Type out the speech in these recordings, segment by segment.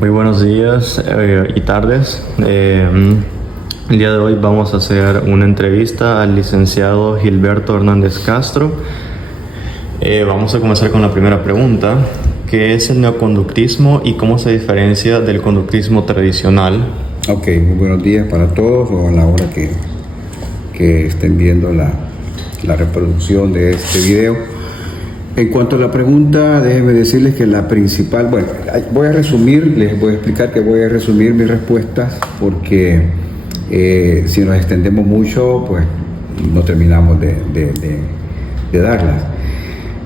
Muy buenos días y tardes. El día de hoy vamos a hacer una entrevista al licenciado Gilberto Hernández Castro. Vamos a comenzar con la primera pregunta. ¿Qué es el neoconductismo y cómo se diferencia del conductismo tradicional? Ok, muy buenos días para todos o a la hora que estén viendo la reproducción de este video. En cuanto a la pregunta, déjenme decirles que la principal, bueno, les voy a explicar que voy a resumir mis respuestas porque si nos extendemos mucho, pues no terminamos de darlas.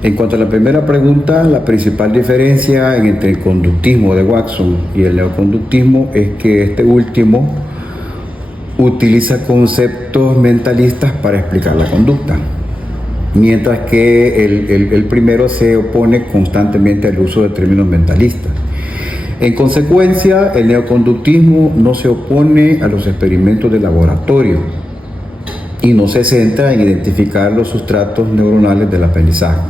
En cuanto a la primera pregunta, la principal diferencia entre el conductismo de Watson y el neoconductismo es que este último utiliza conceptos mentalistas para explicar la conducta, mientras que el primero se opone constantemente al uso de términos mentalistas. En consecuencia, el neoconductismo no se opone a los experimentos de laboratorio y no se centra en identificar los sustratos neuronales del aprendizaje.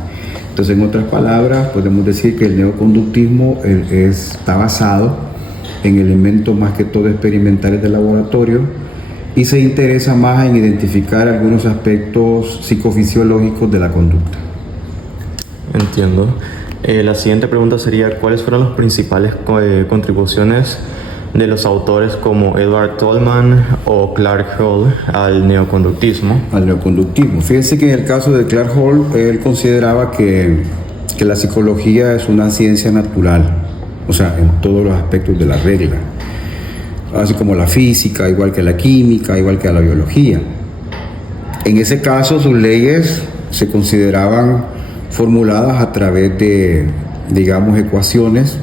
Entonces, en otras palabras, podemos decir que el neoconductismo está basado en elementos más que todo experimentales de laboratorio y se interesa más en identificar algunos aspectos psicofisiológicos de la conducta. Entiendo. La siguiente pregunta sería, ¿cuáles fueron las principales contribuciones de los autores como Edward Tolman o Clark Hall al neoconductismo? Al neoconductismo. Fíjense que en el caso de Clark Hall, él consideraba que la psicología es una ciencia natural, o sea, en todos los aspectos de la regla, así como la física, igual que la química, igual que la biología. En ese caso, sus leyes se consideraban formuladas a través de, digamos, ecuaciones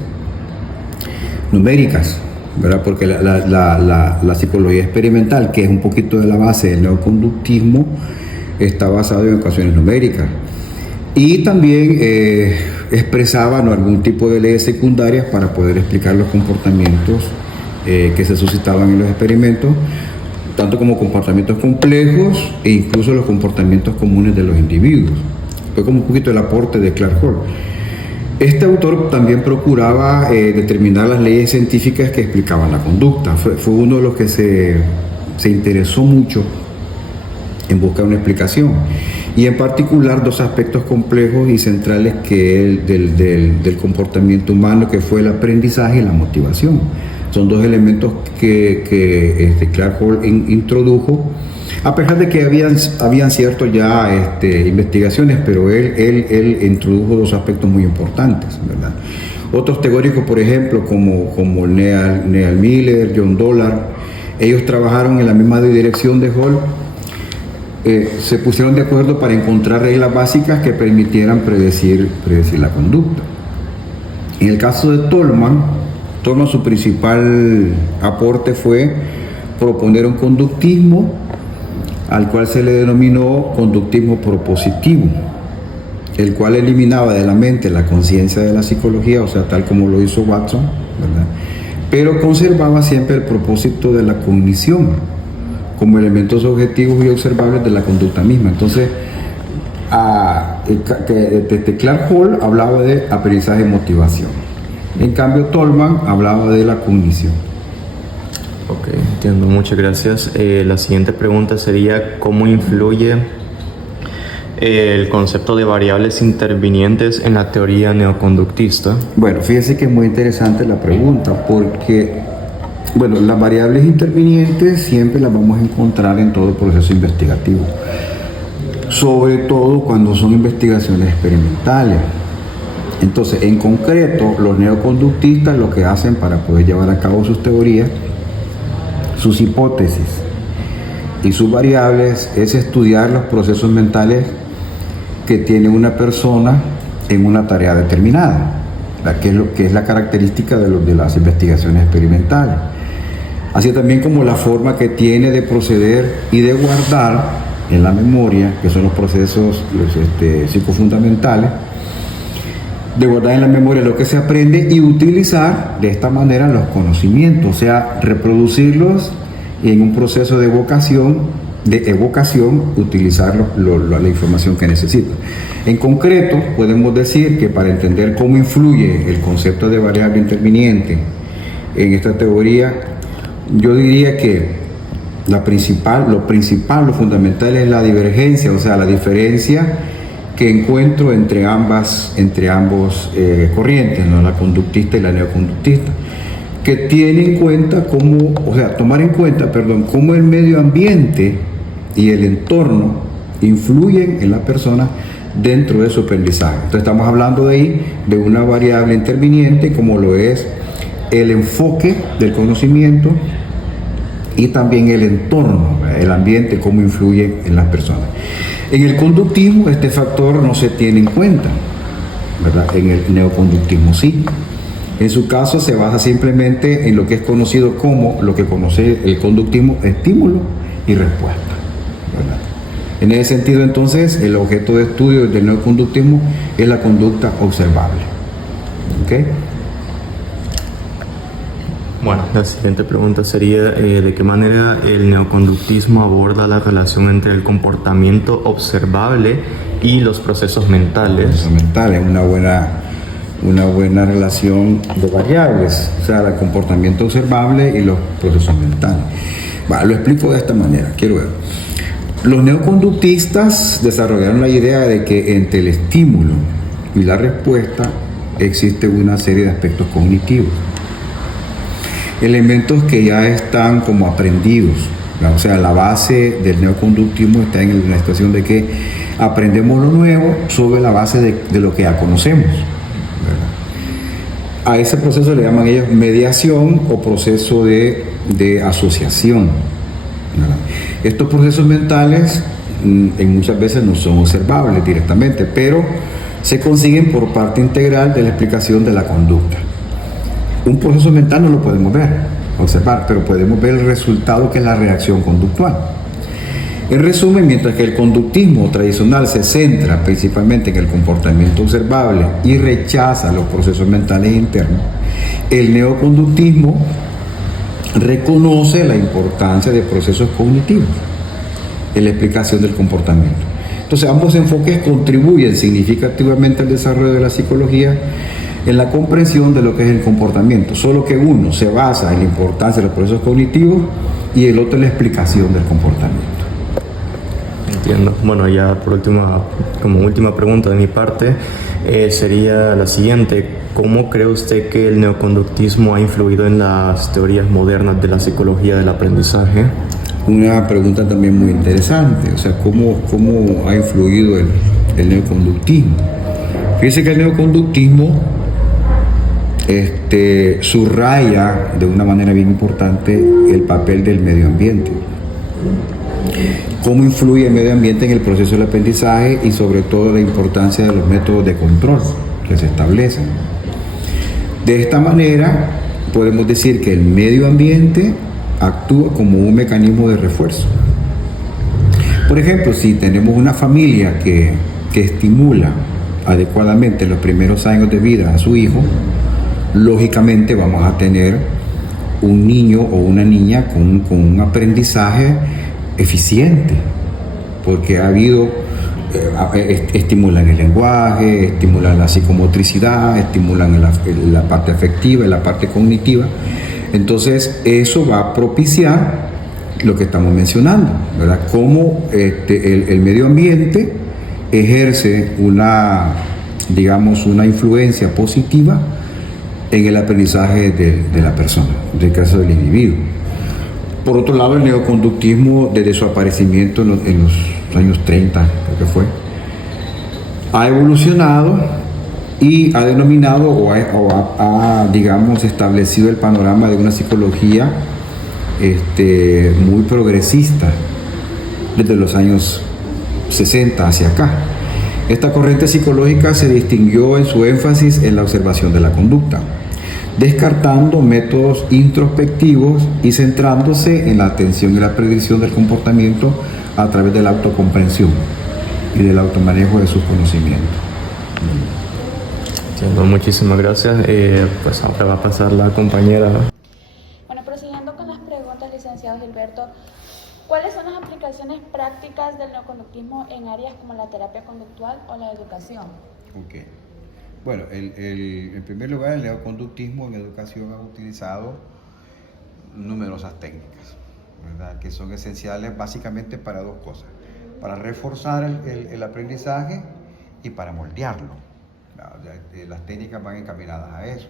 numéricas, ¿verdad? Porque la psicología experimental, que es un poquito de la base del neoconductismo, está basada en ecuaciones numéricas. Y también expresaban algún tipo de leyes secundarias para poder explicar los comportamientos que se suscitaban en los experimentos, tanto como comportamientos complejos e incluso los comportamientos comunes de los individuos. Fue como un poquito el aporte de Clark Hall. Este autor también procuraba determinar las leyes científicas que explicaban la conducta. Fue uno de los que se interesó mucho en buscar una explicación. Y en particular dos aspectos complejos y centrales del comportamiento humano, que fue el aprendizaje y la motivación. Son dos elementos que Clark Hall introdujo, a pesar de que habían cierto ya investigaciones, pero él introdujo dos aspectos muy importantes, ¿verdad? Otros teóricos, por ejemplo, como Neal Miller, John Dollard, ellos trabajaron en la misma dirección de Hall. Se pusieron de acuerdo para encontrar reglas básicas que permitieran predecir la conducta. En el caso de Tolman, su principal aporte fue proponer un conductismo al cual se le denominó conductismo propositivo, el cual eliminaba de la mente la conciencia de la psicología, o sea, tal como lo hizo Watson, ¿verdad? Pero conservaba siempre el propósito de la cognición como elementos objetivos y observables de la conducta misma. Entonces, Clark Hall hablaba de aprendizaje y motivación. En cambio, Tolman hablaba de la cognición. Ok, entiendo. Muchas gracias. La siguiente pregunta sería, ¿cómo influye el concepto de variables intervinientes en la teoría neoconductista? Bueno, fíjese que es muy interesante la pregunta porque, bueno, las variables intervinientes siempre las vamos a encontrar en todo proceso investigativo, sobre todo cuando son investigaciones experimentales. Entonces, en concreto, los neoconductistas lo que hacen para poder llevar a cabo sus teorías, sus hipótesis y sus variables, es estudiar los procesos mentales que tiene una persona en una tarea determinada, que es la característica de las investigaciones experimentales. Así también como la forma que tiene de proceder y de guardar en la memoria, que son los procesos psicofundamentales, de guardar en la memoria lo que se aprende y utilizar de esta manera los conocimientos, o sea, reproducirlos y en un proceso de evocación utilizar la información que necesita. En concreto, podemos decir que para entender cómo influye el concepto de variable interviniente en esta teoría, yo diría que lo principal, lo fundamental es la divergencia, o sea, la diferencia que encuentro entre ambos corrientes, ¿no? La conductista y la neoconductista, que tiene en cuenta tomar en cuenta, cómo el medio ambiente y el entorno influyen en la persona dentro de su aprendizaje. Entonces estamos hablando de ahí de una variable interviniente como lo es el enfoque del conocimiento y también el entorno, el ambiente, cómo influye en las personas. En el conductismo este factor no se tiene en cuenta, ¿verdad? En el neoconductismo sí. En su caso se basa simplemente en lo que es conocido como, lo que conoce el conductismo, estímulo y respuesta, ¿verdad? En ese sentido, entonces, el objeto de estudio del neoconductismo es la conducta observable. ¿Ok? Bueno, la siguiente pregunta sería ¿de qué manera el neoconductismo aborda la relación entre el comportamiento observable y los procesos mentales? Procesos mentales, una buena relación de variables, o sea, el comportamiento observable y los procesos mentales. Bueno, lo explico de esta manera, quiero ver. Los neoconductistas desarrollaron la idea de que entre el estímulo y la respuesta existe una serie de aspectos cognitivos, elementos que ya están como aprendidos, ¿verdad? O sea, la base del neoconductismo está en la situación de que aprendemos lo nuevo sobre la base de lo que ya conocemos, ¿verdad? A ese proceso le llaman ellos mediación o proceso de asociación, ¿verdad? Estos procesos mentales en muchas veces no son observables directamente, pero se consiguen por parte integral de la explicación de la conducta. Un proceso mental no lo podemos ver, observar, pero podemos ver el resultado, que es la reacción conductual. En resumen, mientras que el conductismo tradicional se centra principalmente en el comportamiento observable y rechaza los procesos mentales internos, el neoconductismo reconoce la importancia de procesos cognitivos en la explicación del comportamiento. Entonces, ambos enfoques contribuyen significativamente al desarrollo de la psicología en la comprensión de lo que es el comportamiento, solo que uno se basa en la importancia de los procesos cognitivos y el otro en la explicación del comportamiento. Entiendo. Bueno, ya por como última pregunta de mi parte, sería la siguiente. ¿Cómo cree usted que el neoconductismo ha influido en las teorías modernas de la psicología del aprendizaje? Una pregunta también muy interesante, o sea, ¿cómo ha influido el neoconductismo? Fíjese que el neoconductismo subraya de una manera bien importante el papel del medio ambiente. Cómo influye el medio ambiente en el proceso del aprendizaje y sobre todo la importancia de los métodos de control que se establecen. De esta manera podemos decir que el medio ambiente actúa como un mecanismo de refuerzo. Por ejemplo, si tenemos una familia que estimula adecuadamente en los primeros años de vida a su hijo, lógicamente vamos a tener un niño o una niña con un aprendizaje eficiente, porque ha habido, estimulan el lenguaje, estimulan la psicomotricidad, estimulan la parte afectiva y la parte cognitiva. Entonces eso va a propiciar lo que estamos mencionando, ¿verdad? Cómo el medio ambiente ejerce una influencia positiva en el aprendizaje de la persona, en el caso del individuo. Por otro lado, el neoconductismo, desde su aparecimiento en los años 30, creo que fue, ha evolucionado y ha denominado o ha establecido el panorama de una psicología muy progresista desde los años 60 hacia acá. Esta corriente psicológica se distinguió en su énfasis en la observación de la conducta, descartando métodos introspectivos y centrándose en la atención y la predicción del comportamiento a través de la autocomprensión y del automanejo de sus conocimientos. Bueno, muchísimas gracias. Pues ahora va a pasar la compañera. Bueno, prosiguiendo con las preguntas, licenciado Gilberto, ¿cuáles son las aplicaciones prácticas del neoconductismo en áreas como la terapia conductual o la educación? Okay. Bueno, en primer lugar, el neoconductismo en educación ha utilizado numerosas técnicas, ¿verdad? Que son esenciales básicamente para dos cosas: para reforzar el aprendizaje y para moldearlo. Las técnicas van encaminadas a eso.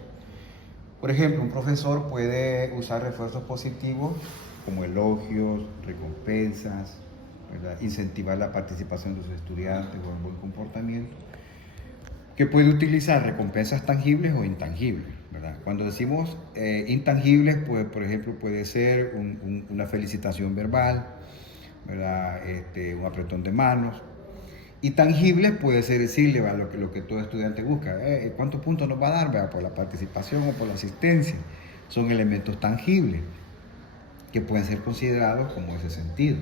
Por ejemplo, un profesor puede usar refuerzos positivos como elogios, recompensas, ¿verdad? Incentivar la participación de sus estudiantes o el buen comportamiento, que puede utilizar recompensas tangibles o intangibles, ¿verdad? Cuando decimos intangibles, pues, por ejemplo, puede ser una felicitación verbal, ¿verdad? Un apretón de manos. Y tangibles puede ser decirle, ¿verdad? Lo que todo estudiante busca, ¿cuántos puntos nos va a dar, ¿verdad? Por la participación o por la asistencia. Son elementos tangibles que pueden ser considerados como ese sentido.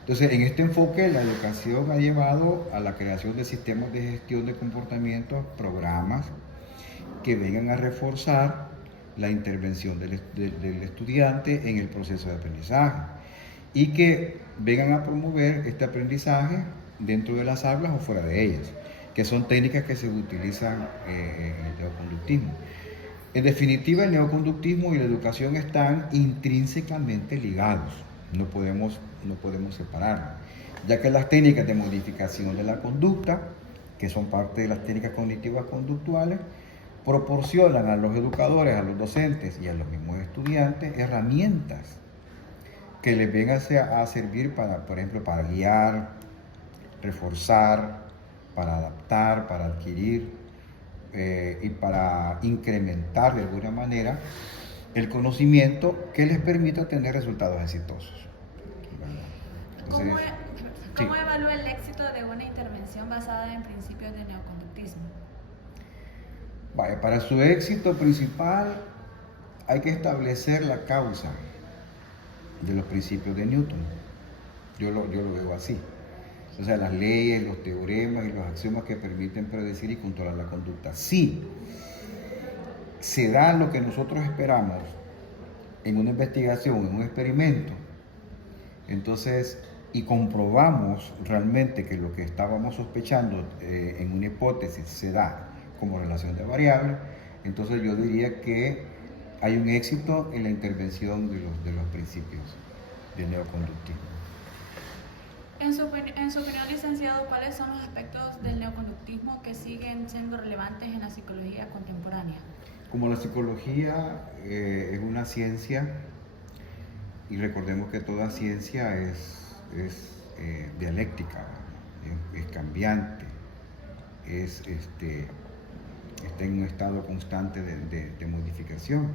Entonces, en este enfoque, la educación ha llevado a la creación de sistemas de gestión de comportamientos, programas que vengan a reforzar la intervención del estudiante en el proceso de aprendizaje y que vengan a promover este aprendizaje dentro de las aulas o fuera de ellas, que son técnicas que se utilizan en el neoconductismo. En definitiva, el neoconductismo y la educación están intrínsecamente ligados. No podemos separarlos, ya que las técnicas de modificación de la conducta, que son parte de las técnicas cognitivas conductuales, proporcionan a los educadores, a los docentes y a los mismos estudiantes herramientas que les vengan a servir para, por ejemplo, para guiar, reforzar, para adaptar, para adquirir y para incrementar de alguna manera el conocimiento que les permita tener resultados exitosos. Entonces, ¿Cómo evalúa el éxito de una intervención basada en principios de neoconductismo? Para su éxito principal hay que establecer la causa de los principios de Newton. Yo lo veo así. O sea, las leyes, los teoremas y los axiomas que permiten predecir y controlar la conducta. Sí, se da lo que nosotros esperamos en una investigación, en un experimento, entonces, y comprobamos realmente que lo que estábamos sospechando en una hipótesis se da como relación de variables, entonces yo diría que hay un éxito en la intervención de los principios del neoconductismo. En su opinión, licenciado, ¿cuáles son los aspectos del neoconductismo que siguen siendo relevantes en la psicología contemporánea? Como la psicología es una ciencia, y recordemos que toda ciencia es dialéctica, es cambiante, está en un estado constante de modificación.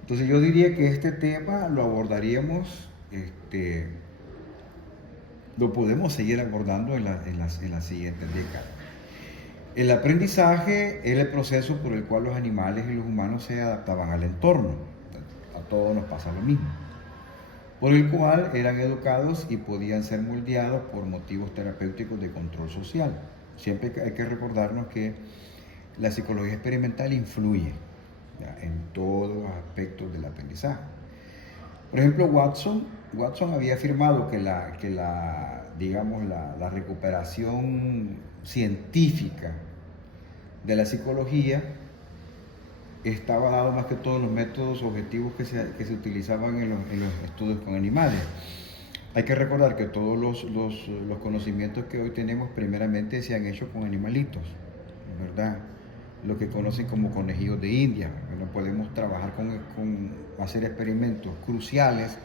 Entonces yo diría que este tema lo abordaríamos, lo podemos seguir abordando en las siguientes décadas. El aprendizaje era el proceso por el cual los animales y los humanos se adaptaban al entorno. A todos nos pasa lo mismo. Por el cual eran educados y podían ser moldeados por motivos terapéuticos de control social. Siempre hay que recordarnos que la psicología experimental influye, ¿ya?, en todos los aspectos del aprendizaje. Por ejemplo, Watson había afirmado que la recuperación científica de la psicología estaba dado más que todos los métodos objetivos que se utilizaban en los estudios con animales. Hay que recordar que todos los conocimientos que hoy tenemos primeramente se han hecho con animalitos, ¿verdad? Lo que conocen como conejillos de India. No podemos trabajar hacer experimentos cruciales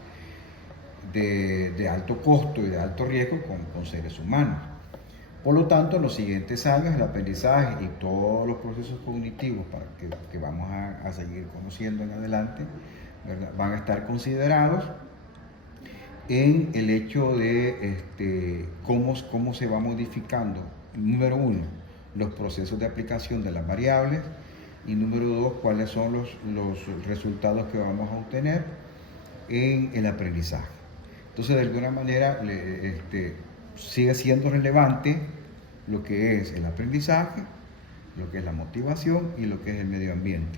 de alto costo y de alto riesgo con seres humanos. Por lo tanto, en los siguientes años el aprendizaje y todos los procesos cognitivos que vamos a seguir conociendo en adelante, ¿verdad?, van a estar considerados en el hecho de cómo se va modificando, número uno, los procesos de aplicación de las variables, y número dos, cuáles son los resultados que vamos a obtener en el aprendizaje. Entonces, de alguna manera, sigue siendo relevante lo que es el aprendizaje, lo que es la motivación y lo que es el medio ambiente.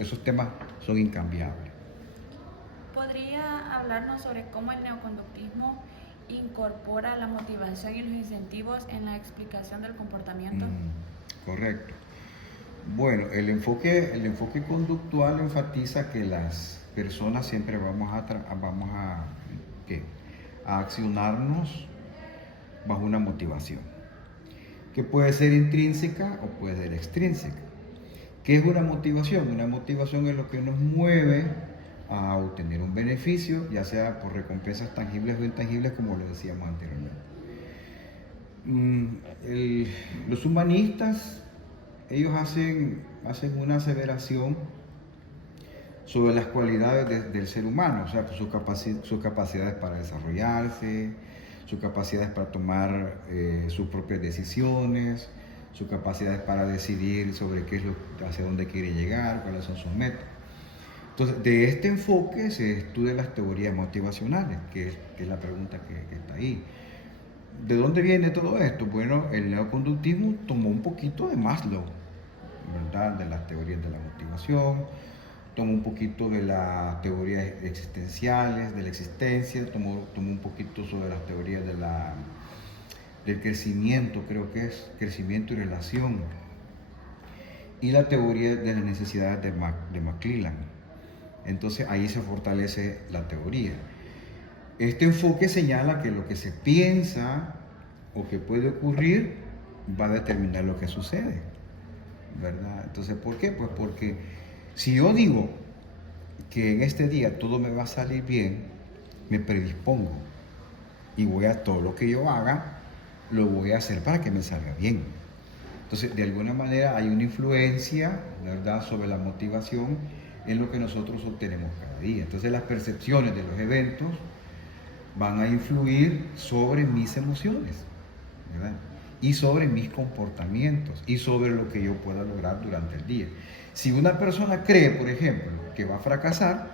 Esos temas son incambiables. ¿Podría hablarnos sobre cómo el neoconductismo incorpora la motivación y los incentivos en la explicación del comportamiento? Correcto. Bueno, el enfoque conductual enfatiza que las personas siempre ¿qué? A accionarnos bajo una motivación, que puede ser intrínseca o puede ser extrínseca. ¿Qué es una motivación? Una motivación es lo que nos mueve a obtener un beneficio, ya sea por recompensas tangibles o intangibles, como lo decíamos anteriormente. Los humanistas, ellos hacen una aseveración sobre las cualidades del ser humano, o sea, sus capacidades para desarrollarse, sus capacidades para tomar sus propias decisiones, sus capacidades para decidir sobre hacia dónde quiere llegar, cuáles son sus metas. Entonces, de este enfoque se estudian las teorías motivacionales, que es la pregunta que está ahí. ¿De dónde viene todo esto? Bueno, el neoconductismo tomó un poquito de Maslow, ¿verdad? De las teorías de la motivación, tomó un poquito de las teorías existenciales, de la existencia, tomó un poquito sobre las teorías del crecimiento, creo que es crecimiento y relación, y la teoría de las necesidades de McClelland. Entonces ahí se fortalece la teoría. Este enfoque señala que lo que se piensa o que puede ocurrir va a determinar lo que sucede, ¿verdad? Entonces, ¿por qué? Pues porque si yo digo que en este día todo me va a salir bien, me predispongo y todo lo que yo haga, lo voy a hacer para que me salga bien. Entonces, de alguna manera hay una influencia, ¿verdad?, sobre la motivación en lo que nosotros obtenemos cada día. Entonces, las percepciones de los eventos van a influir sobre mis emociones, ¿verdad?, y sobre mis comportamientos y sobre lo que yo pueda lograr durante el día. Si una persona cree, por ejemplo, que va a fracasar,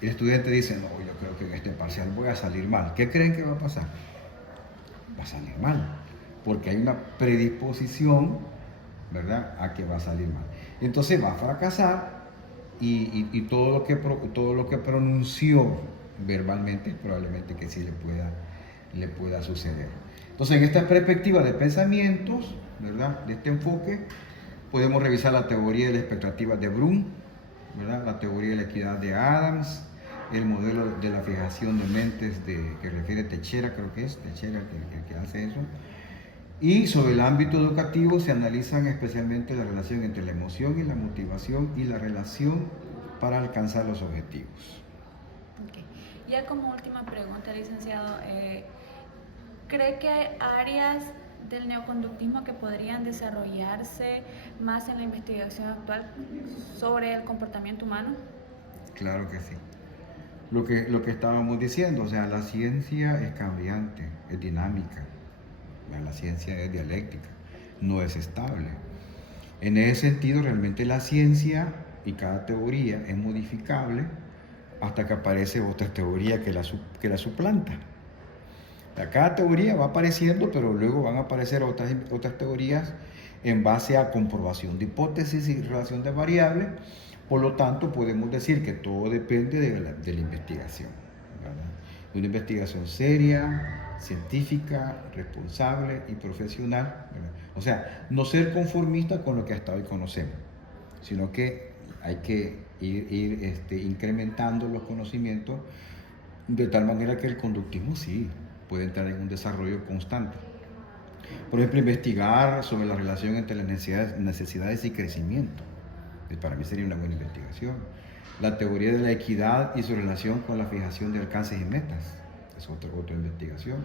el estudiante dice, no, yo creo que en este parcial voy a salir mal. ¿Qué creen que va a pasar? Va a salir mal, porque hay una predisposición, ¿verdad?, a que va a salir mal. Entonces va a fracasar y todo lo que pronunció verbalmente probablemente que sí le pueda suceder. Entonces, en esta perspectiva de pensamientos, ¿verdad?, de este enfoque, podemos revisar la teoría de la expectativa de Bloom, ¿verdad?, la teoría de la equidad de Adams, el modelo de la fijación de mentes que refiere Teixeira, creo que es Teixeira el que hace eso. Y sobre el ámbito educativo se analizan especialmente la relación entre la emoción y la motivación y la relación para alcanzar los objetivos. Okay. Ya como última pregunta, licenciado, ¿cree que hay áreas del neoconductismo que podrían desarrollarse más en la investigación actual sobre el comportamiento humano? Claro que sí. Lo que estábamos diciendo, o sea, la ciencia es cambiante, es dinámica, la ciencia es dialéctica, no es estable. En ese sentido, realmente la ciencia y cada teoría es modificable hasta que aparece otra teoría que la suplanta. Cada teoría va apareciendo, pero luego van a aparecer otras teorías en base a comprobación de hipótesis y relación de variables. Por lo tanto, podemos decir que todo depende de la investigación, ¿verdad? De una investigación seria, científica, responsable y profesional, ¿verdad? O sea, no ser conformista con lo que hasta hoy conocemos, sino que hay que ir incrementando los conocimientos de tal manera que el conductismo sí puede entrar en un desarrollo constante. Por ejemplo, investigar sobre la relación entre las necesidades y crecimiento. Para mí sería una buena investigación. La teoría de la equidad y su relación con la fijación de alcances y metas. Es otra investigación,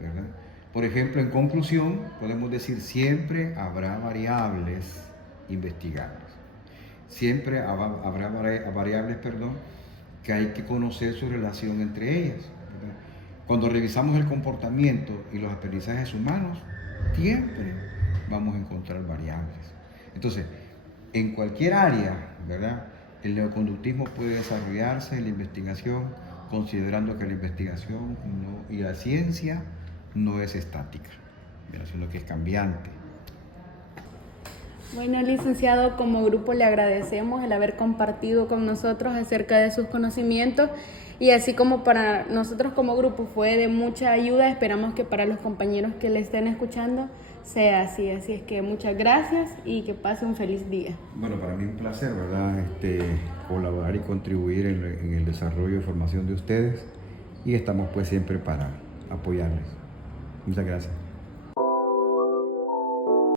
¿verdad? Por ejemplo, en conclusión, podemos decir siempre habrá variables investigables. Siempre habrá variables, que hay que conocer su relación entre ellas, ¿verdad? Cuando revisamos el comportamiento y los aprendizajes humanos, siempre vamos a encontrar variables. Entonces, en cualquier área, ¿verdad?, el neoconductismo puede desarrollarse en la investigación, considerando que la investigación y la ciencia no es estática, ¿verdad?, sino que es cambiante. Bueno, licenciado, como grupo le agradecemos el haber compartido con nosotros acerca de sus conocimientos y así como para nosotros como grupo fue de mucha ayuda, esperamos que para los compañeros que le estén escuchando sea así. Así es que muchas gracias y que pase un feliz día. Bueno, para mí un placer, ¿verdad? Colaborar y contribuir en el desarrollo y formación de ustedes y estamos pues siempre para apoyarles. Muchas gracias.